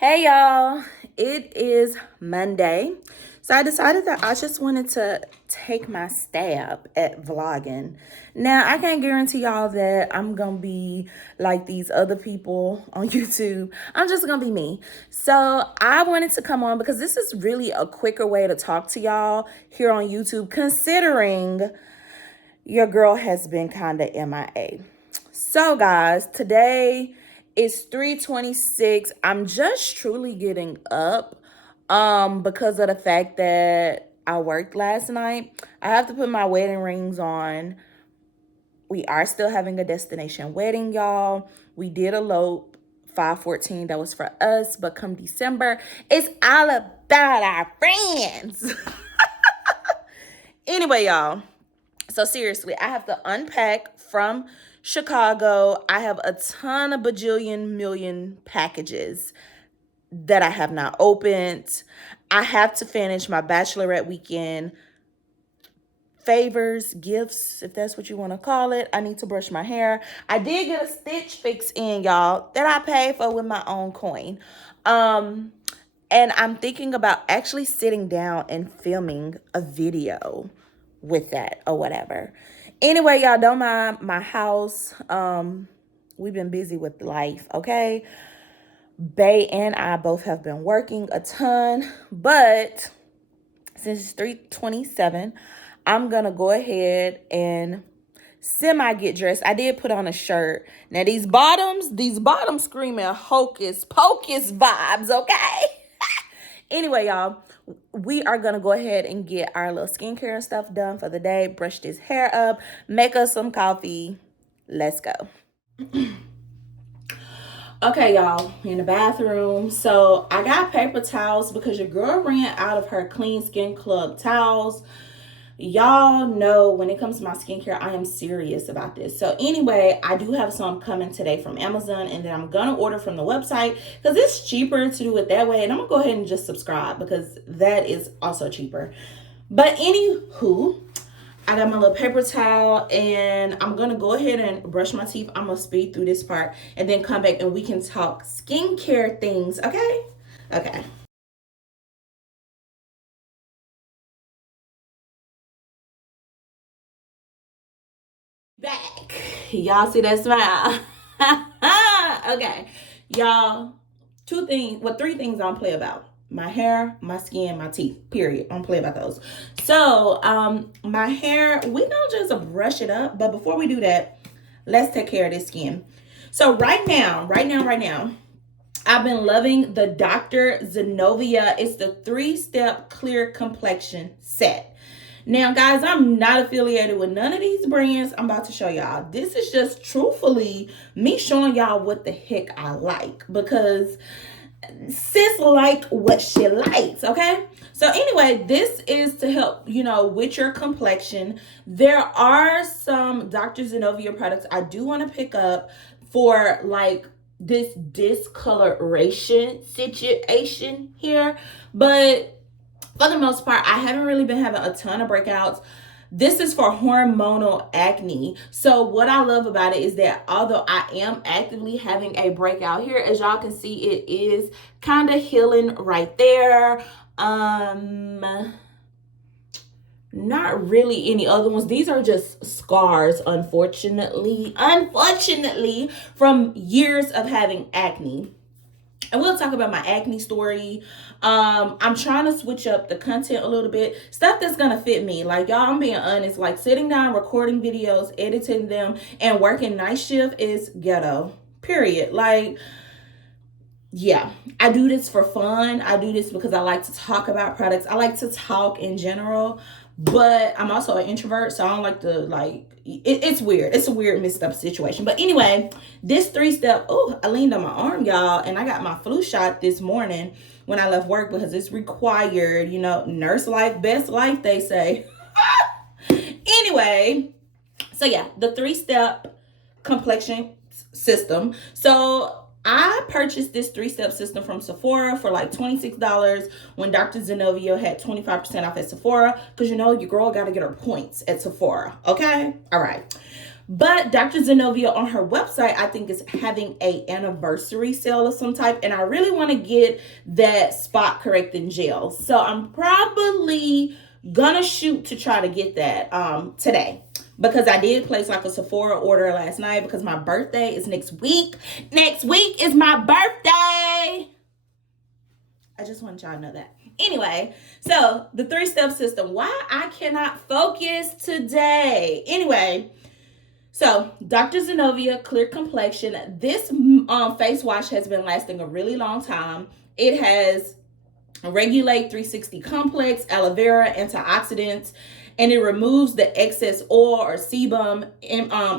Hey y'all, it is Monday. So I decided that I just wanted to take my stab at vlogging. Now, I can't guarantee y'all that I'm gonna be like these other people on YouTube. I'm just gonna be me. So I wanted to come on because this is really a quicker way to talk to y'all here on YouTube, considering your girl has been kind of MIA. So guys, today is 3:26. I'm just truly getting up because of the fact that I worked last night. I have to put my wedding rings on. We are still having a destination wedding, y'all. We did elope 5/14. That was for us, but come December, it's all about our friends. Anyway, y'all. So seriously, I have to unpack from Chicago. I have a ton of bajillion million packages that I have not opened. I have to finish my bachelorette weekend favors, gifts, if that's what you want to call it. I need to brush my hair. I did get a stitch fix in, y'all, that I paid for with my own coin. And I'm thinking about actually sitting down and filming a video with that or whatever. Anyway, y'all, don't mind my house. We've been busy with life, okay? Bay and I both have been working a ton, but since it's 3:27, I'm gonna go ahead and semi get dressed. I did put on a shirt. Now these bottoms screaming hocus pocus vibes, okay? Anyway, y'all, we are going to go ahead and get our little skincare stuff done for the day. Brush this hair up. Make us some coffee. Let's go. Okay, y'all, in the bathroom. So I got paper towels because your girl ran out of her Clean Skin Club towels. Y'all know when it comes to my skincare, I am serious about this. So anyway, I do have some coming today from Amazon, and then I'm gonna order from the website because it's cheaper to do it that way. And I'm gonna go ahead and just subscribe because that is also cheaper. But anywho, I got my little paper towel, and I'm gonna go ahead and brush my teeth. I'm gonna speed through this part and then come back and we can talk skincare things, okay? Okay. Back. Y'all see that smile? Okay. Y'all, three things I don't play about. My hair, my skin, my teeth. Period. I don't play about those. So, my hair, we don't just brush it up, but before we do that, let's take care of this skin. So right now, I've been loving the Dr. Zenovia. It's the 3-step clear complexion set. Now, guys, I'm not affiliated with none of these brands I'm about to show y'all. This is just truthfully me showing y'all what the heck I like, because sis like what she likes, okay? So anyway, this is to help, with your complexion. There are some Dr. Zenovia products I do want to pick up for like this discoloration situation here, but for the most part, I haven't really been having a ton of breakouts. This is for hormonal acne. So what I love about it is that although I am actively having a breakout here, as y'all can see, it is kind of healing right there. Not really any other ones. These are just scars, unfortunately, from years of having acne. And we'll talk about my acne story. I'm trying to switch up the content a little bit. Stuff that's gonna fit me. Like, y'all, I'm being honest. Like, sitting down, recording videos, editing them, and working night shift is ghetto. Period. Like, yeah, I do this for fun. I do this because I like to talk about products. I like to talk in general, but I'm also an introvert, so I don't like to it's weird. It's a weird mixed up situation. But anyway, this 3-step, I leaned on my arm, y'all, and I got my flu shot this morning when I left work because it's required, nurse life, best life, they say. Anyway, so yeah, the 3-step complexion system. So I purchased this 3-step system from Sephora for like $26 when Dr. Zenovia had 25% off at Sephora, because your girl got to get her points at Sephora, okay? All right. But Dr. Zenovia on her website, I think, is having a anniversary sale of some type, and I really want to get that spot correcting gel. So I'm probably gonna shoot to try to get that today, because I did place like a Sephora order last night because my birthday is next week. Next week is my birthday. I just want y'all to know that. Anyway, so the 3-step system. Why I cannot focus today. Anyway, so Dr. Zenovia Clear Complexion. This face wash has been lasting a really long time. It has Regulate 360 Complex, aloe vera, antioxidants, and it removes the excess oil or sebum,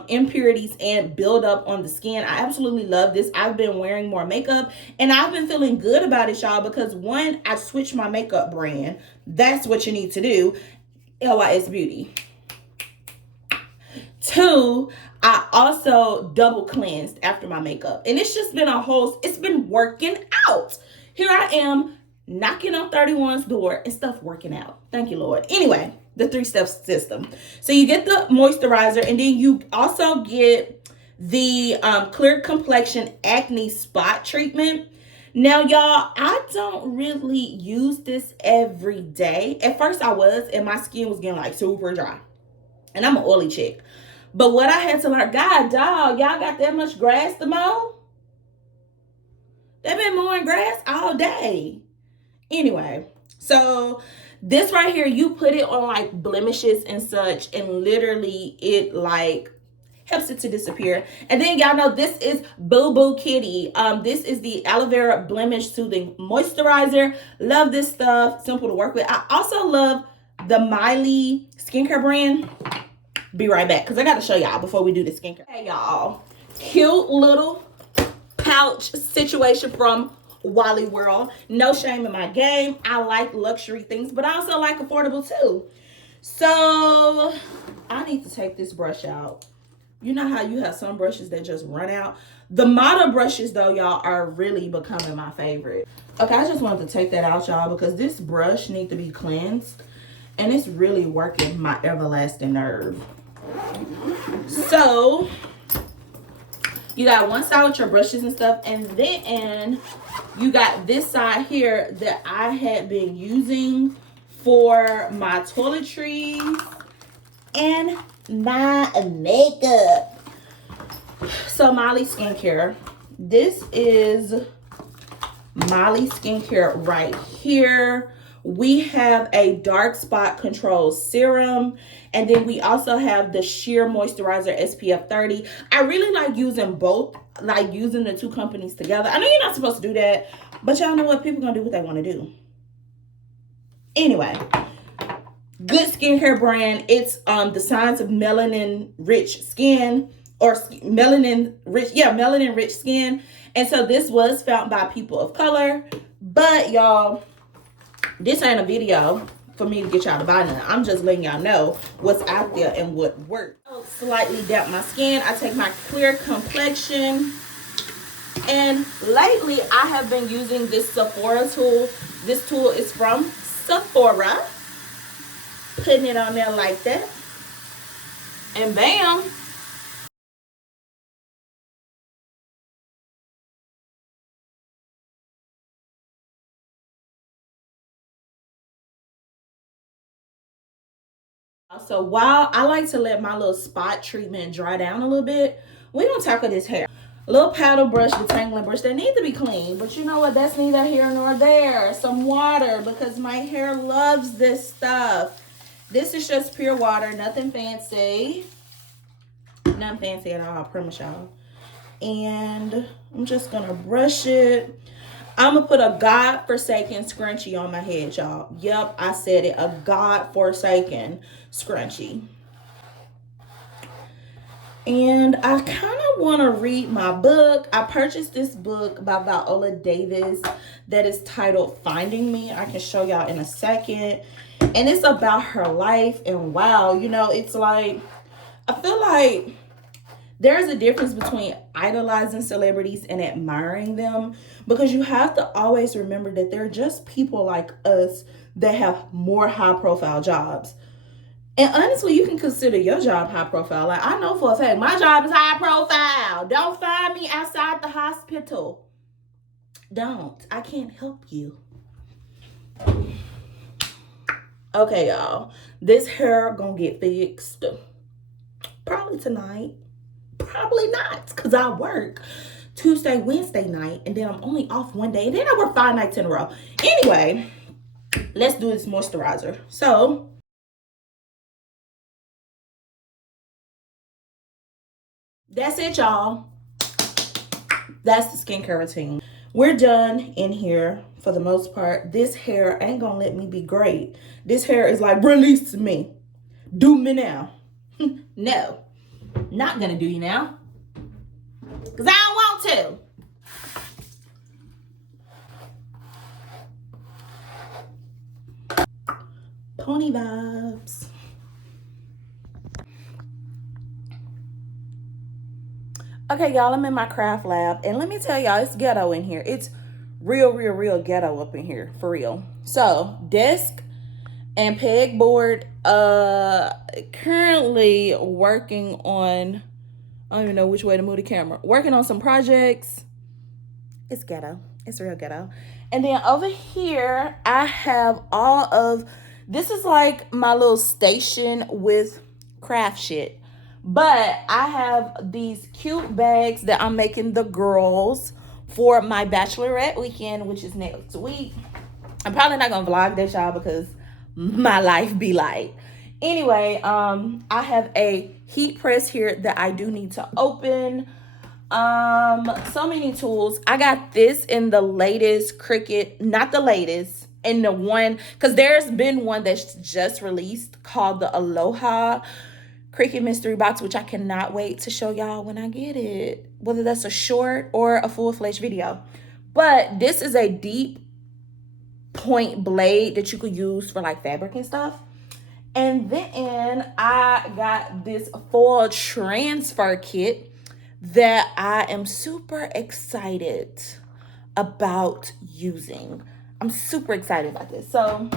impurities, and buildup on the skin. I absolutely love this. I've been wearing more makeup, and I've been feeling good about it, y'all, because one, I switched my makeup brand. That's what you need to do. LYS Beauty. 2, I also double cleansed after my makeup, and it's just been it's been working out. Here I am knocking on 31's door and stuff working out. Thank you, Lord. Anyway, the 3-step system. So you get the moisturizer, and then you also get the Clear Complexion Acne Spot Treatment. Now, y'all, I don't really use this every day. At first I was, and my skin was getting like super dry, and I'm an oily chick. But what I had to learn, God, dog, y'all got that much grass to mow? They've been mowing grass all day. Anyway, so this right here, you put it on like blemishes and such, and literally it like helps it to disappear. And then y'all know this is Boo Boo Kitty. This is the aloe vera blemish soothing moisturizer. Love this stuff. Simple to work with. I also love the Miley skincare brand. Be right back, because I got to show y'all before we do the skincare. Hey, y'all. Cute little pouch situation from Wally World. No shame in my game. I like luxury things, but I also like affordable too. So I need to take this brush out. You know how you have some brushes that just run out? The model brushes, though, y'all, are really becoming my favorite. Okay, I just wanted to take that out, y'all, because this brush needs to be cleansed, and it's really working my everlasting nerve. So you got one side with your brushes and stuff, and then you got this side here that I had been using for my toiletries and my makeup. So Miley Skincare. This is Miley Skincare right here. We have a dark spot control serum, and then we also have the sheer moisturizer SPF 30. I really like using both, like using the two companies together. I know you're not supposed to do that, but y'all know what? People gonna do what they want to do. Anyway, good skincare brand. It's the Signs of Melanin Rich Skin, or melanin rich skin. And so this was found by people of color, but y'all, this ain't a video for me to get y'all to buy none. I'm just letting y'all know what's out there and what works. I'll slightly damp my skin. I take my Clear Complexion, and lately I have been using this Sephora tool. This tool is from Sephora. Putting it on there like that, and bam. So while I like to let my little spot treatment dry down a little bit, we're gonna tackle this hair. A little paddle brush, detangling brush, they need to be clean, but you know what? That's neither here nor there. Some water, because my hair loves this stuff. This is just pure water, nothing fancy. Nothing fancy at all, I promise y'all. And I'm just gonna brush it. I'm gonna put a God-forsaken scrunchie on my head, y'all. Yep, I said it, a God-forsaken scrunchie. And I kind of want to read my book. I purchased this book by Viola Davis that is titled Finding Me. I can show y'all in a second. And it's about her life. And wow, you know, it's like, I feel like there's a difference between idolizing celebrities and admiring them, because you have to always remember that they're just people like us that have more high profile jobs. And honestly, you can consider your job high profile. Like, I know for a fact my job is high profile. Don't find me outside the hospital. Don't. I can't help you. Okay, y'all. This hair gonna get fixed probably tonight. Probably not, because I work Tuesday, Wednesday night, and then I'm only off one day, and then I work 5 nights in a row. Anyway, let's do this moisturizer. So, that's it, y'all. That's the skincare routine. We're done in here for the most part. This hair ain't gonna let me be great. This hair is like, release me. Do me now. No, not gonna do you now. Because I don't want to. Pony vibes. Okay, y'all, I'm in my craft lab. And let me tell y'all, it's ghetto in here. It's real ghetto up in here. For real. So, desk and pegboard. Currently working on, I don't even know which way to move the camera. Working on some projects. It's ghetto. It's real ghetto. And then over here, I have all of, this is like my little station with craft shit. But I have these cute bags that I'm making the girls for my bachelorette weekend, which is next week. I'm probably not gonna vlog this, y'all, because my life be like. Anyway, I have a heat press here that I do need to open. So many tools. I got this in the latest Cricut, not the latest, in the one, because there's been one that's just released called the Aloha Cricut mystery box, which I cannot wait to show y'all when I get it, whether that's a short or a full-fledged video. But this is a deep point blade that you could use for like fabric and stuff. And then I got this foil transfer kit that I am super excited about using. I'm super excited about this. So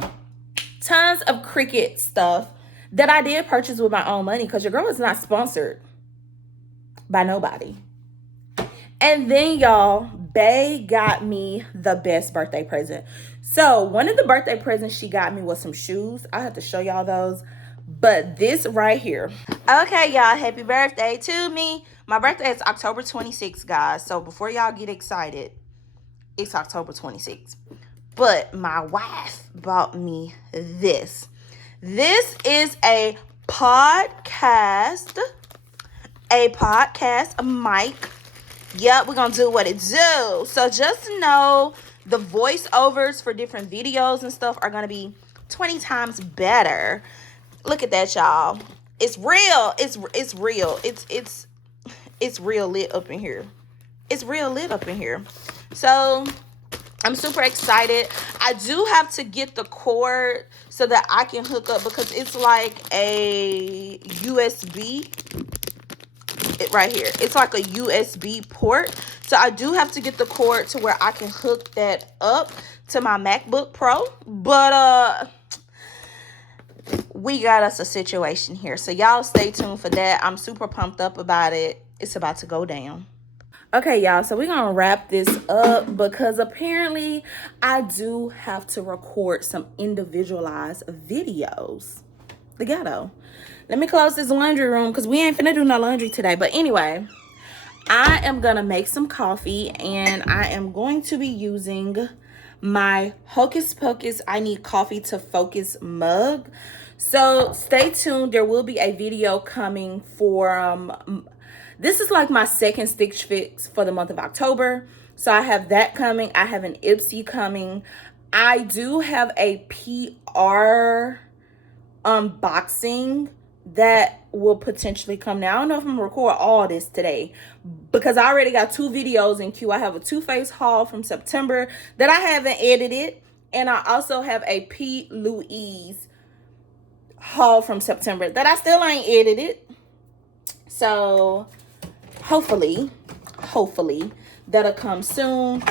tons of Cricut stuff that I did purchase with my own money, because your girl is not sponsored by nobody. And then, y'all, Bae got me the best birthday present. So one of the birthday presents she got me was some shoes. I have to show y'all those. But this right here. Okay, y'all, happy birthday to me. My birthday is October 26th, guys. So before y'all get excited, it's October 26th. But my wife bought me this. This is a podcast mic. Yep, we're gonna do what it do. So just know the voiceovers for different videos and stuff are gonna be 20 times better. Look at that, y'all. It's real. It's real. It's real lit up in here. It's real lit up in here. So I'm super excited. I do have to get the cord so that I can hook up, because it's like a USB. Right here. It's like a USB port. So I do have to get the cord to where I can hook that up to my MacBook Pro. But we got us a situation here. So y'all stay tuned for that. I'm super pumped up about it. It's about to go down. Okay, y'all, so we're going to wrap this up, because apparently I do have to record some individualized videos. The ghetto. Let me close this laundry room, because we ain't finna do no laundry today. But anyway, I am going to make some coffee, and I am going to be using my Hocus Pocus I Need Coffee to Focus mug. So stay tuned. There will be a video coming for... this is like my second Stitch Fix for the month of October. So I have that coming. I have an Ipsy coming. I do have a PR unboxing that will potentially come now. I don't know if I'm gonna record all this today, because I already got 2 videos in queue. I have a Too Faced haul from September that I haven't edited. And I also have a P. Louise haul from September that I still ain't edited. So hopefully that'll come soon.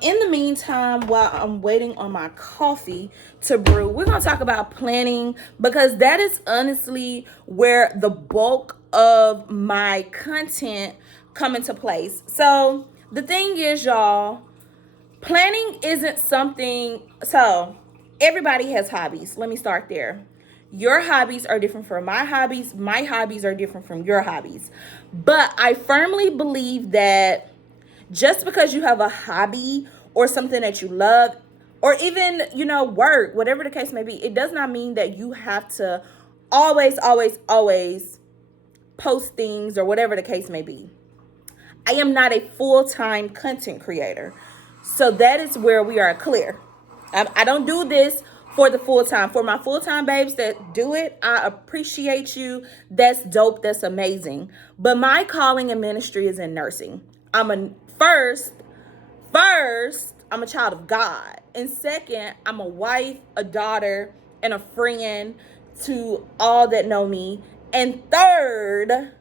In the meantime, while I'm waiting on my coffee to brew, we're gonna talk about planning, because that is honestly where the bulk of my content come into place. So the thing is, y'all, planning isn't something, so everybody has hobbies. Let me start there. Your hobbies are different from my hobbies. My hobbies are different from your hobbies. But I firmly believe that just because you have a hobby or something that you love, or even, work, whatever the case may be, it does not mean that you have to always post things or whatever the case may be. I am not a full-time content creator. So that is where we are clear. I don't do this for the full-time. For my full-time babes that do it, I appreciate you. That's dope. That's amazing. But my calling and ministry is in nursing. First, I'm a child of God. And second, I'm a wife, a daughter, and a friend to all that know me. And third,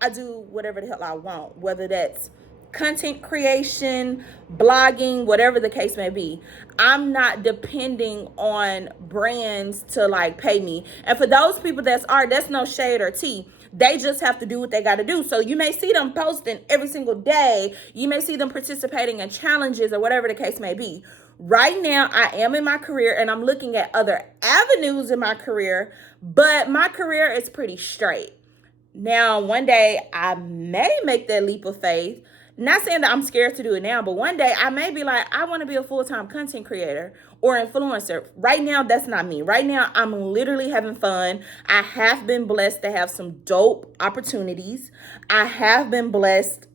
I do whatever the hell I want, whether that's content creation, blogging, whatever the case may be. I'm not depending on brands to pay me. And for those people that's no shade or tea. They just have to do what they got to do. So you may see them posting every single day. You may see them participating in challenges or whatever the case may be. Right now, I am in my career and I'm looking at other avenues in my career, but my career is pretty straight. Now, one day I may make that leap of faith. Not saying that I'm scared to do it now, but one day I may be like, I want to be a full-time content creator or influencer. Right now, that's not me. Right now, I'm literally having fun. I have been blessed to have some dope opportunities. I have been blessed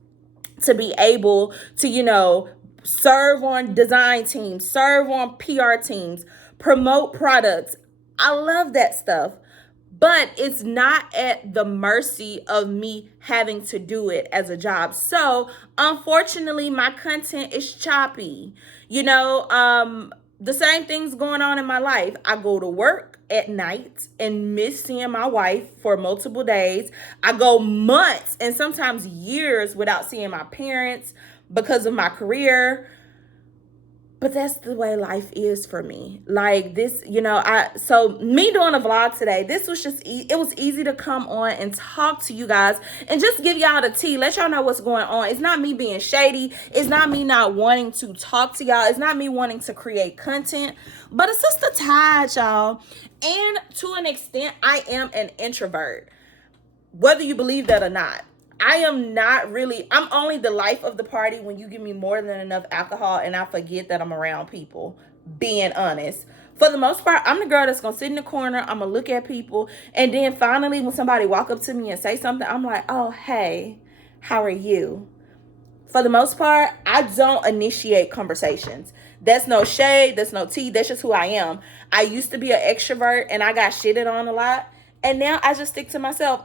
to be able to, serve on design teams, serve on PR teams, promote products. I love that stuff. But it's not at the mercy of me having to do it as a job. So, unfortunately, my content is choppy. The same thing's going on in my life. I go to work at night and miss seeing my wife for multiple days. I go months and sometimes years without seeing my parents because of my career. But that's the way life is for me. So me doing a vlog today, this was just, it was easy to come on and talk to you guys and just give y'all the tea, let y'all know what's going on. It's not me being shady. It's not me not wanting to talk to y'all. It's not me wanting to create content, but it's just the tide, y'all. And to an extent, I am an introvert, whether you believe that or not. I'm only the life of the party when you give me more than enough alcohol and I forget that I'm around people, being honest. For the most part, I'm the girl that's going to sit in the corner. I'm going to look at people. And then finally, when somebody walk up to me and say something, I'm like, oh, hey, how are you? For the most part, I don't initiate conversations. That's no shade. That's no tea. That's just who I am. I used to be an extrovert and I got shitted on a lot. And now I just stick to myself.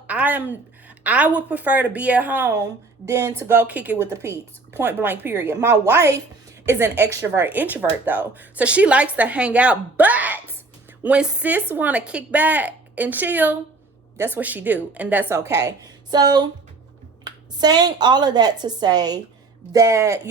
I would prefer to be at home than to go kick it with the peeps. Point blank, period. My wife is an extrovert introvert though. So she likes to hang out. But when sis want to kick back and chill, that's what she do. And that's okay. So saying all of that to say that,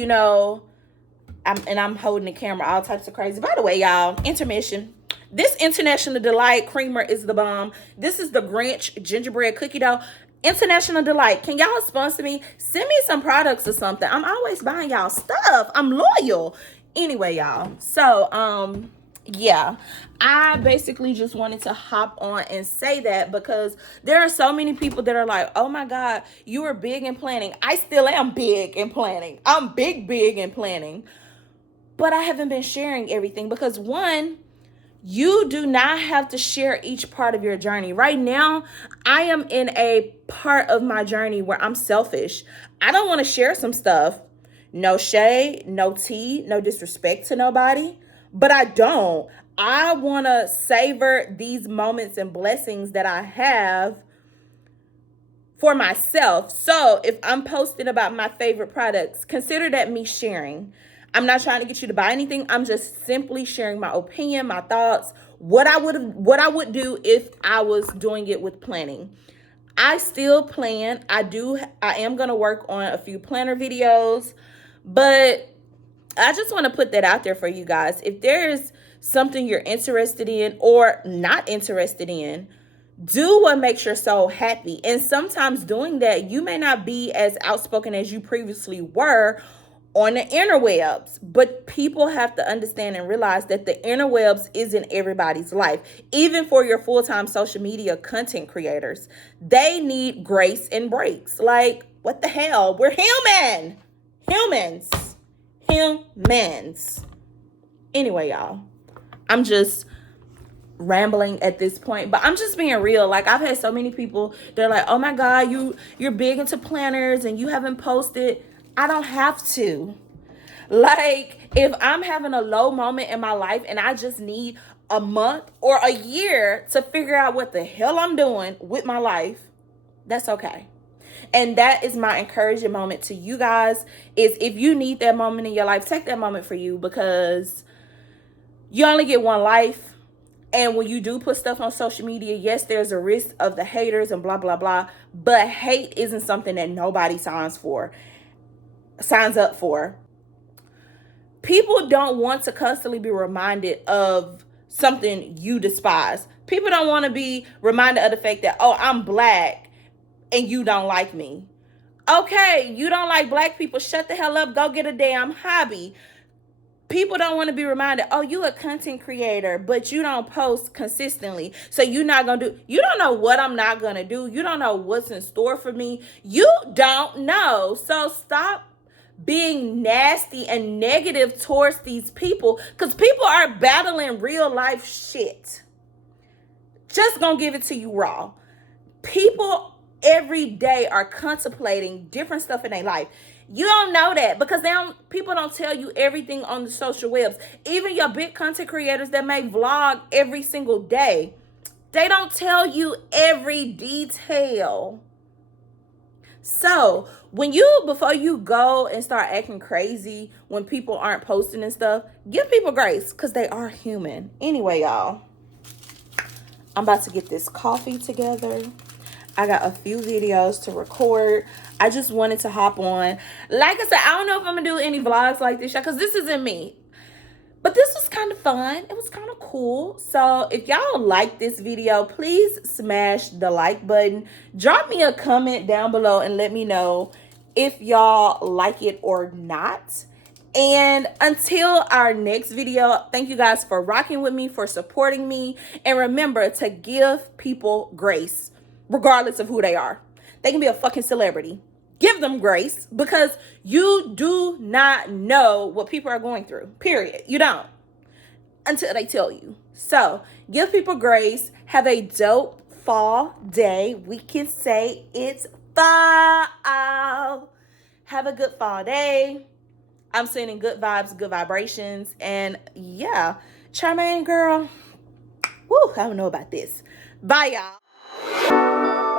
I'm holding the camera all types of crazy. By the way, y'all, intermission. This International Delight creamer is the bomb. This is the Grinch gingerbread cookie dough. International Delight. Can y'all sponsor me? Send me some products or something. I'm always buying y'all stuff. I'm loyal. Anyway, y'all. So, yeah. I basically just wanted to hop on and say that because there are so many people that are like, oh my God, you are big in planning. I still am big in planning. I'm big in planning. But I haven't been sharing everything because one, you do not have to share each part of your journey. Right now, I am in a part of my journey where I'm selfish. I don't want to share some stuff. No shade, no tea, no disrespect to nobody. But I don't. I want to savor these moments and blessings that I have for myself. So if I'm posting about my favorite products, consider that me sharing. I'm not trying to get you to buy anything. I'm just simply sharing my opinion, my thoughts, what I would do if I was doing it with planning. I still plan. I am going to work on a few planner videos, But I just want to put that out there for you guys. If there's something you're interested in or not interested in, do what makes your soul happy. And sometimes doing that, you may not be as outspoken as you previously were on the interwebs, but people have to understand and realize that the interwebs isn't everybody's life. Even for your full-time social media content creators, they need grace and breaks. Like, what the hell? We're humans. Anyway, y'all, I'm just rambling at this point, but I'm just being real. Like, I've had so many people, they're like, oh my god, you're big into planners and you haven't posted. I don't have to. Like, if I'm having a low moment in my life and I just need a month or a year to figure out what the hell I'm doing with my life, that's okay. And that is my encouraging moment to you guys, is if you need that moment in your life, take that moment for you, because you only get one life. And when you do put stuff on social media, yes, there's a risk of the haters and blah, blah, blah. But hate isn't something that nobody signs up for. People don't want to constantly be reminded of something you despise. People don't want to be reminded of the fact that, oh, I'm black and you don't like me. Okay, you don't like black people. Shut the hell up. Go get a damn hobby. People don't want to be reminded, oh, you a content creator, but you don't post consistently. So you're not going to do, you don't know what I'm not going to do. You don't know what's in store for me. You don't know. So stop being nasty and negative towards these people, because people are battling real life shit. Just going to give it to you raw. People every day are contemplating different stuff in their life. You don't know that because people don't tell you everything on the social webs. Even your big content creators that make vlog every single day, they don't tell you every detail. So before you go and start acting crazy when people aren't posting and stuff, give people grace, because they are human. Anyway, y'all, I'm about to get this coffee together. I got a few videos to record. I just wanted to hop on. Like I said, I don't know if I'm going to do any vlogs like this, because this isn't me. But this was kind of fun. It was kind of cool. So if y'all like this video, please smash the like button. Drop me a comment down below and let me know if y'all like it or not. And until our next video, thank you guys for rocking with me, for supporting me. And remember to give people grace, regardless of who they are. They can be a fucking celebrity. Give them grace, because you do not know what people are going through. Period. You don't. Until they tell you. So give people grace. Have a dope fall day. We can say it's fall. Have a good fall day. I'm sending good vibes, good vibrations. And yeah, Charmaine girl. Woo, I don't know about this. Bye, y'all.